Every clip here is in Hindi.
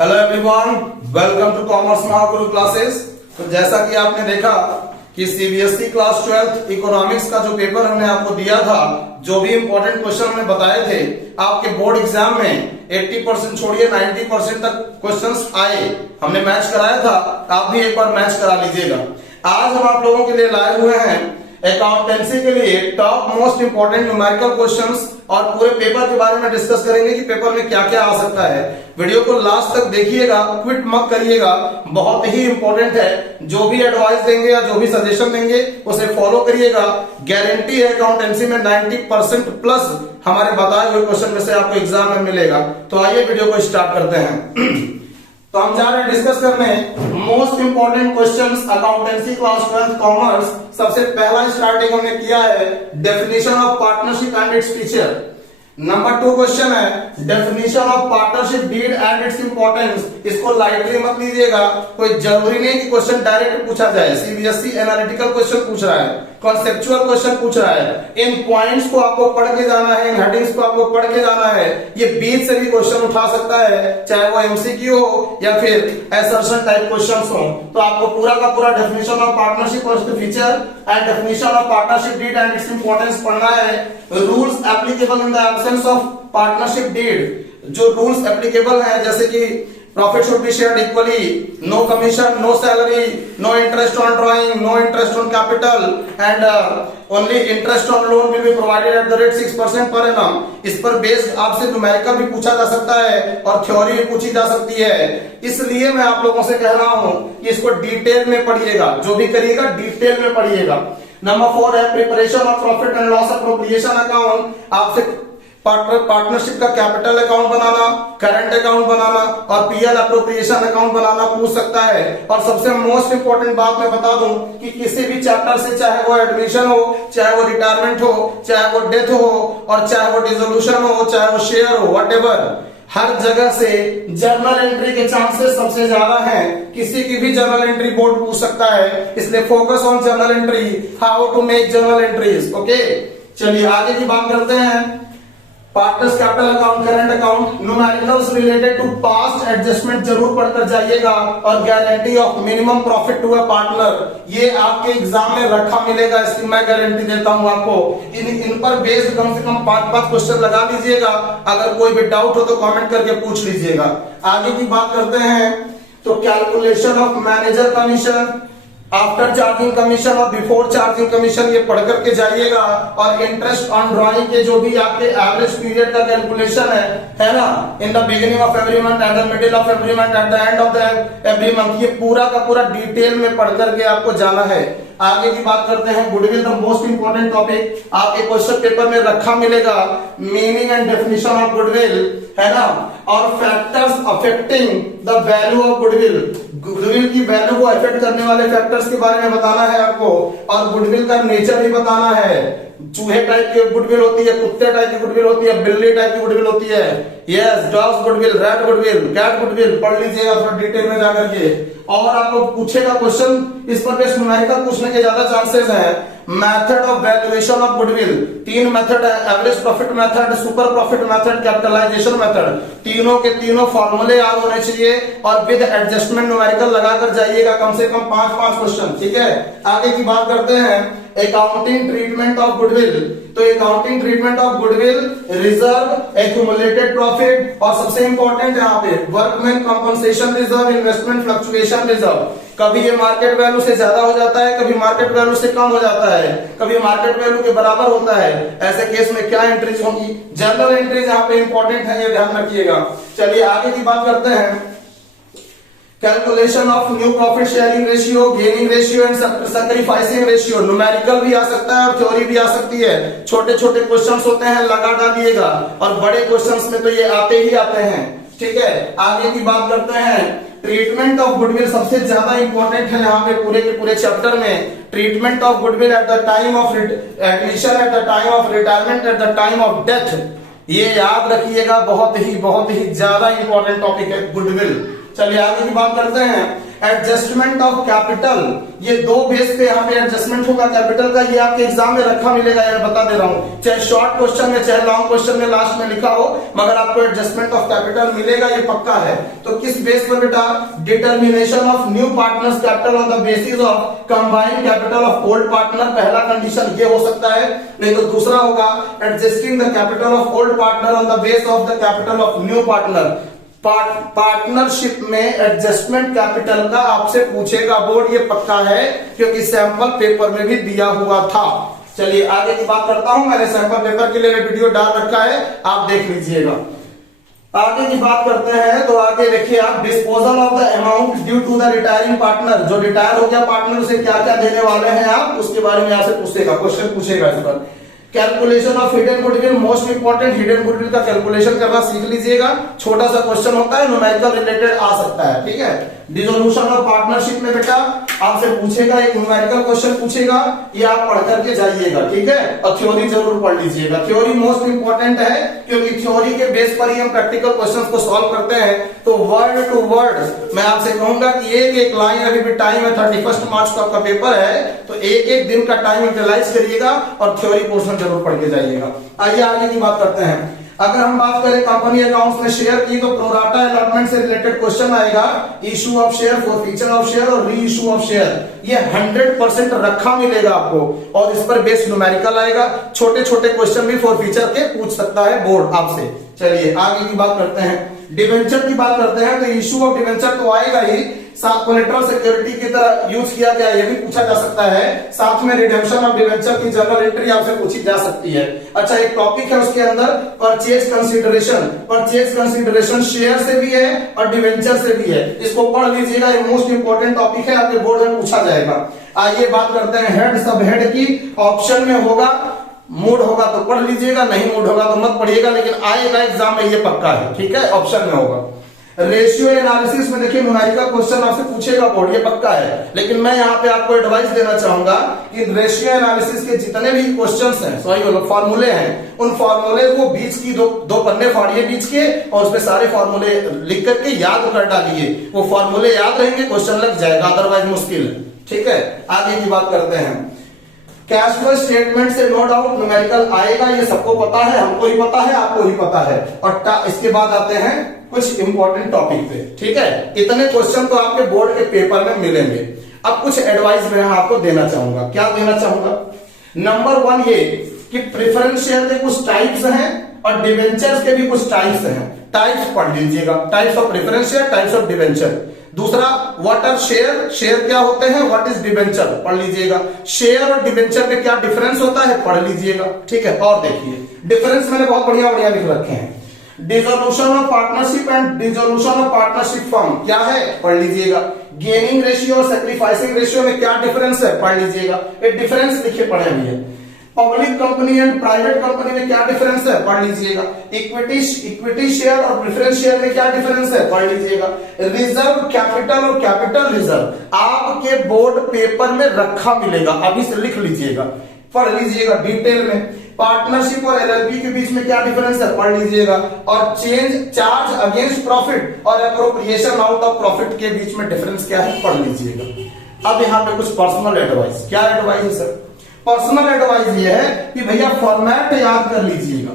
Hello everyone, welcome to commerce Mahaguru classes. तो जैसा कि आपने देखा कि सीबीएसई क्लास 12th इकोनॉमिक्स का जो पेपर हमने आपको दिया था, जो भी इंपॉर्टेंट क्वेश्चन हमने बताए थे, आपके बोर्ड एग्जाम में 80% छोड़िए 90% तक क्वेश्चंस आए, हमने मैच कराया था। आप भी एक बार मैच करा लीजिएगा। आज हम आप लोगों के लिए लाए हुए हैं अकाउंटेंसी के लिए top most important numerical questions और पूरे पेपर के बारे में डिस्कस करेंगे कि पेपर में क्या क्या आ सकता है। वीडियो को लास्ट तक देखिएगा, क्विट मत करिएगा, बहुत ही इंपॉर्टेंट है। जो भी एडवाइस देंगे या जो भी सजेशन देंगे उसे फॉलो करिएगा। गारंटी है अकाउंटेंसी में 90% प्लस हमारे बताए हुए क्वेश्चन में से आपको एग्जाम में मिलेगा। तो आइए वीडियो को स्टार्ट करते हैं। तो हम जा रहे हैं डिस्कस करने most important questions accountancy class 12th commerce. सबसे पहला स्टार्टिंग हमने किया है definition of partnership and its feature. Number 2 question है definition of partnership deed and its importance. इसको लाइटली मत लीजिएगा, कोई जरूरी नहीं कि क्वेश्चन डायरेक्ट पूछा जाए। सीबीएसई एनालिटिकल क्वेश्चन पूछ रहा है, कॉन्सेप्चुअल क्वेश्चन पूछ रहा है। इन पॉइंट्स को आपको पढ़ के जाना है, इन हेडिंग्स को आपको पढ़ के जाना है। ये बीच से भी क्वेश्चन उठा सकता है, चाहे वो एमसीक्यू हो या फिर असर्शन टाइप क्वेश्चंस हो। तो आपको पूरा का पूरा डेफिनेशन ऑफ पार्टनरशिप और उसके feature and definition of partnership deed and its importance पढ़ना है। Rules applicable in the absence of partnership deed, जो रूल्स एप्लीकेबल है जैसे कि profit should be shared equally, no commission, no salary, no interest on drawing, no interest on capital and only interest on loan will be provided at the rate 6% per annum. इस पर बेस्ड आपसे न्यूमेरिकल भी पूछा जा सकता है और थ्योरी भी पूछी जा सकती है। इसलिए मैं आप लोगों से कह रहा हूं कि इसको डिटेल में पढ़िएगा, जो भी करिएगा डिटेल में पढ़िएगा। नंबर 4 है preparation of profit and loss appropriation account. आपसे पार्टनरशिप का कैपिटल अकाउंट बनाना, करंट अकाउंट बनाना और पीएल अप्रोप्रिएशन अकाउंट बनाना पूछ सकता है। और सबसे मोस्ट इंपोर्टेंट बात मैं बता दूं कि किसी भी चैप्टर से, चाहे वो एडमिशन हो, चाहे वो रिटायरमेंट हो, चाहे वो डेथ हो और चाहे वो डिसोल्यूशन हो, चाहे वो शेयर हो, व्हाटएवर, हर जगह से जर्नल एंट्री के चांसेस सबसे ज्यादा हैं। किसी की भी जर्नल एंट्री बोर्ड पूछ सकता है, इसलिए focus on journal entry, how to make journal entries. Okay, चलिए आगे की बात करते हैं। Partners capital account, current account, numericals related to past adjustment जरूर पढ़कर जाइएगा। और guarantee of minimum profit to a partner, ये आपके एग्जाम में रखा मिलेगा, इसकी मैं गारंटी देता हूं आपको। इन पर बेस्ड कम से कम 5 क्वेश्चन लगा लीजिएगा। अगर कोई भी डाउट हो तो कमेंट करके पूछ लीजिएगा। आगे की बात करते हैं तो calculation of manager commission, after charging commission और बिफोर चार्जिंग कमीशन, ये पढ़ करके जाइएगा। और इंटरेस्ट ऑन ड्राइंग के जो भी आपके एवरेज पीरियड का कैलकुलेशन है ना, in the beginning of every month, at the middle of every month, at the end of the every month, ये पूरा का पूरा डिटेल में पढ़ करके आपको जाना है। आगे की बात करते हैं goodwill, the most important topic आपके क्वेश्चन पेपर में रखा मिलेगा। Meaning and definition of goodwill, है ना, और factors affecting the value of goodwill, goodwill की वैल्यू को अफेक्ट करने वाले फैक्टर्स के बारे में बताना है आपको। और गुडविल का नेचर भी बताना है। चूहे टाइप की गुडविल होती है, कुत्ते टाइप की गुडविल होती है, बिल्ली टाइप की गुडविल होती है, yes, dogs goodwill, rat goodwill, cat goodwill, पढ़ लीजिएगा थोड़ा डिटेल में जाकर के। और आपको पूछेगा क्वेश्चन, इस पर बेस्ड न्यूमेरिकल पूछने के ज्यादा चांसेस हैं। Method of valuation of goodwill, 3 method है, average profit method, super profit method, capitalisation method. तीनों के तीनों फॉर्मूले याद होने चाहिए और विद एडजस्टमेंट न्यूमेरिकल लगाकर जाइएगा, कम से कम 5 क्वेश्चन। ठीक है, आगे की बात करते हैं अकाउंटिंग ट्रीटमेंट ऑफ गुडविल। तो accounting treatment of goodwill, reserve, accumulated profit और सबसे इंपॉर्टेंट यहाँ पे workman compensation reserve, investment fluctuation reserve. कभी ये मार्केट वैल्यू से ज्यादा हो जाता है, कभी मार्केट वैल्यू से कम हो जाता है, कभी मार्केट वैल्यू के बराबर होता है। ऐसे केस में क्या एंट्रीज होंगी, जर्नल एंट्रीज यहाँ पे इंपॉर्टेंट है, ये ध्यान रखिएगा। चलिए आगे की बात करते हैं calculation of new profit sharing ratio, gaining ratio and sacrificing ratio. Numerical भी आ सकता है और थ्योरी भी आ सकती है। छोटे छोटे क्वेश्चंस होते हैं, लगा डालिएगा, और बड़े क्वेश्चंस में तो ये आते ही आते हैं। ठीक है, आगे की बात करते हैं ट्रीटमेंट ऑफ गुडविल, सबसे ज्यादा इंपॉर्टेंट है यहाँ पे पूरे के पूरे चैप्टर में। Treatment of goodwill at the time of admission, at the time of retirement, at the time of death, ये याद रखिएगा, बहुत ही ज्यादा इंपॉर्टेंट टॉपिक है गुडविल। चलिए आगे की बात करते हैं एडजस्टमेंट ऑफ कैपिटल, ये दो बेस पे यहाँ पे एडजस्टमेंट होगा कैपिटल का, ये आपके एग्जाम में रखा मिलेगा, यार बता दे रहा हूँ, चाहे शॉर्ट क्वेश्चन में चाहे लॉन्ग क्वेश्चन में लास्ट में लिखा हो, मगर आपको एडजस्टमेंट ऑफ कैपिटल मिलेगा, ये पक्का है। तो किस बेस पर बेटा? Determination of new partners capital on the basis of combined capital of old partner, पहला कंडीशन ये हो सकता है। नहीं तो दूसरा होगा adjusting the capital of old partner on the base of the capital of new partner. Partnership में एडजस्टमेंट कैपिटल का आपसे पूछेगा बोर्ड, ये पक्का है, क्योंकि सैंपल पेपर में भी दिया हुआ था। चलिए आगे की बात करता हूं, मैंने सैंपल पेपर के लिए वीडियो डाल रखा है, आप देख लीजिएगा। आगे की बात करते हैं, तो आगे देखिए आप, disposal of the amount due to the retiring partner, जो रिटायर हो गया पार्टनर उसे क्या क्या देने वाले हैं आप, उसके बारे में आपसे पूछेगा, क्वेश्चन पूछेगा इस पर। Calculation of hidden goodwill, most important, hidden goodwill का कैलकुलेशन करना सीख लीजिएगा, छोटा सा क्वेश्चन होता है, न्यूमेरिकल रिलेटेड आ सकता है, ठीक है। डिसोल्यूशन ऑफ पार्टनरशिप में बेटा आपसे पूछेगा, एक न्यूमेरिकल क्वेश्चन पूछेगा, ये आप पढ़ करके जाइएगा, ठीक है, और थ्योरी जरूर पढ़ लीजिएगा, थ्योरी मोस्ट इंपॉर्टेंट है, क्योंकि थ्योरी के बेस पर ही हम प्रैक्टिकल क्वेश्चंस को सॉल्व करते हैं। तो वर्ड टू वर्ड मैं आपसे कहूंगा कि एक एक लाइन, अभी भी टाइम है, 31 मार्च को आपका पेपर है, तो एक एक दिन का टाइम यूटिलाइज करिएगा और थ्योरी पोर्शन जरूर पढ़ के जाइएगा। आइए आगे की बात करते हैं। अगर हम बात करें कंपनी अकाउंट्स में शेयर की, तो प्रोराटा अलॉटमेंट से रिलेटेड क्वेश्चन आएगा, issue of share, forfeiture of share और री इशू ऑफ शेयर, ये 100% रखा मिलेगा आपको, और इस पर बेस्ड न्यूमेरिकल आएगा, छोटे छोटे क्वेश्चन भी फॉरफीचर के पूछ सकता है बोर्ड आपसे। चलिए आगे की बात करते हैं, डिवेंचर की बात करते हैं, तो इशू ऑफ डिवेंचर तो आएगा ही, साथ कोलेटरल सिक्योरिटी की तरह यूज किया गया, ये भी पूछा जा सकता है, साथ में रिडेम्पशन ऑफ डिवेंचर की जर्नल एंट्री आपसे पूछी जा सकती है। अच्छा, एक टॉपिक है उसके अंदर purchase consideration, purchase consideration share से भी है और डिवेंचर से भी है, इसको पढ़ लीजिएगा, ये मोस्ट इंपॉर्टेंट टॉपिक है, आपके बोर्ड में पूछा जाएगा। आइए बात करते हैं हेड सब हेड की, ऑप्शन में होगा, मूड होगा तो पढ़ लीजिएगा, नहीं मूड होगा तो मत पढ़िएगा, लेकिन आएगा एग्जाम में, ये पक्का है, ठीक है, ऑप्शन में होगा। रेशियो एनालिसिस में देखिए न्यूमेरिकल क्वेश्चन आपसे पूछेगा बोर्ड, ये पक्का है, लेकिन मैं यहाँ पे आपको एडवाइस देना चाहूंगा कि रेशियो एनालिसिस के जितने भी क्वेश्चंस हैं, सॉरी फॉर्मूले हैं, उन फॉर्मूले को बीच की दो पन्ने फाड़िए बीच के, और उसमें सारे फॉर्मूले लिख करके याद कर डालिए, वो फॉर्मूले याद रहेंगे, क्वेश्चन लग जाएगा, अदरवाइज मुश्किल है, ठीक है। आगे की बात करते हैं, कैश फ्लो स्टेटमेंट से नो डाउट न्यूमेरिकल आएगा, ये सबको पता है, हमको ही पता है, आपको ही पता है। और इसके बाद आते हैं कुछ इंपॉर्टेंट टॉपिक पे, ठीक है, इतने क्वेश्चन तो आपके बोर्ड के पेपर में मिलेंगे। अब कुछ एडवाइस मैं आपको देना चाहूंगा, क्या देना चाहूंगा? नंबर 1 ये कि प्रेफरेंस शेयर के कुछ टाइप्स हैं और डिवेंचर्स के भी कुछ टाइप्स हैं, टाइप्स पढ़ लीजिएगा, types of preference share, types of debenture. दूसरा, व्हाट आर शेयर, शेयर क्या होते हैं, व्हाट इज डिवेंचर, पढ़ लीजिएगा। शेयर और डिवेंचर में क्या डिफरेंस होता है, पढ़ लीजिएगा, ठीक है। और देखिए डिफरेंस मैंने बहुत बढ़िया बढ़िया लिख रखे हैं। Dissolution of partnership and dissolution of partnership firm क्या है, पढ़ लीजिएगा। गेनिंग रेशियो और सैक्रिफाइसिंग रेशियो में क्या डिफरेंस है, पढ़ लीजिएगा, ये डिफरेंस लिखे पढ़े हुए हैं। Public company and private company में क्या डिफरेंस है, पढ़ लीजिएगा। इक्विटी शेयर और प्रेफरेंस शेयर में क्या डिफरेंस है, पढ़ लीजिएगा। रिजर्व कैपिटल और कैपिटल रिजर्व आपके बोर्ड पेपर में रखा मिलेगा, अभी से लिख लीजिएगा, पढ़ लीजिएगा डिटेल में। पार्टनरशिप और एलएलपी के बीच में क्या डिफरेंस है, पढ़ लीजिएगा। और चार्ज अगेंस्ट प्रॉफिट और एप्रोप्रिएशन आउट ऑफ प्रॉफिट के बीच में डिफरेंस क्या है, पढ़ लीजिएगा। अब यहाँ पे कुछ पर्सनल एडवाइस, क्या एडवाइस है सर? पर्सनल एडवाइस ये है कि भैया फॉर्मेट याद कर लीजिएगा।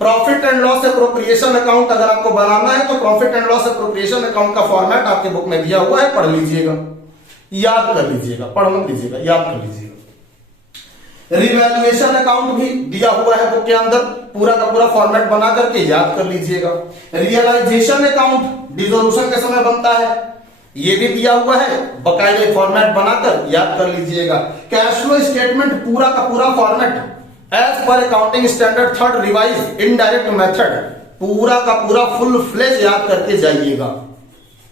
Profit and loss appropriation account अगर आपको बनाना है तो profit and loss appropriation account का फॉर्मेट आपके बुक में दिया हुआ है, पढ़ लीजिएगा, याद कर लीजिएगा, पढ़ मत लीजिएगा, याद कर लीजिएगा। रिवैल्यूएशन अकाउंट भी दिया हुआ है बुक के अंदर, पूरा का पूरा फॉर्मेट बना करके याद कर लीजिएगा। रियलाइजेशन अकाउंट डिसोल्यूशन के समय बनता है, ये भी दिया हुआ है, बकायदे फॉर्मेट बनाकर याद कर लीजिएगा। कैश फ्लो स्टेटमेंट पूरा का पूरा format as per accounting standard third revised indirect method, पूरा का पूरा फुल फ्लेज याद करके जाइएगा।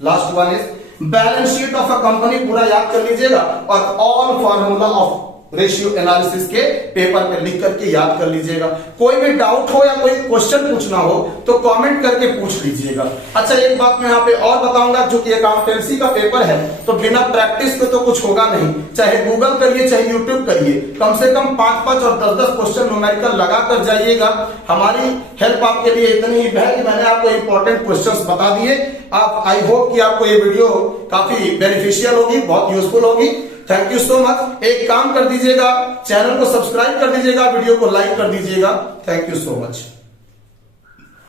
Last one is balance sheet of a company, पूरा याद कर लीजिएगा। और all formula of ratio analysis के पेपर पे लिख करके याद कर लीजिएगा। कोई भी डाउट हो या कोई क्वेश्चन पूछना हो तो कमेंट करके पूछ लीजिएगा। अच्छा, एक बात मैं यहाँ पे और बताऊंगा, जो कि अकाउंटेंसी का पेपर है तो बिना प्रैक्टिस के तो कुछ होगा नहीं। चाहे गूगल करिए चाहे यूट्यूब करिए, कम से कम 5-5 और 10-10 क्वेश्चन न्यूमेरिकल लगा कर जाइएगा। हमारी हेल्प आपके लिए इतनी ही है कि मैंने आपको इंपॉर्टेंट क्वेश्चंस बता दिए। आप आई होप कि आपको ये वीडियो काफी बेनिफिशियल होगी, बहुत यूजफुल होगी। Thank you so much. एक काम कर दीजिएगा, चैनल को सब्सक्राइब कर दीजिएगा, वीडियो को लाइक कर दीजिएगा। Thank you so much.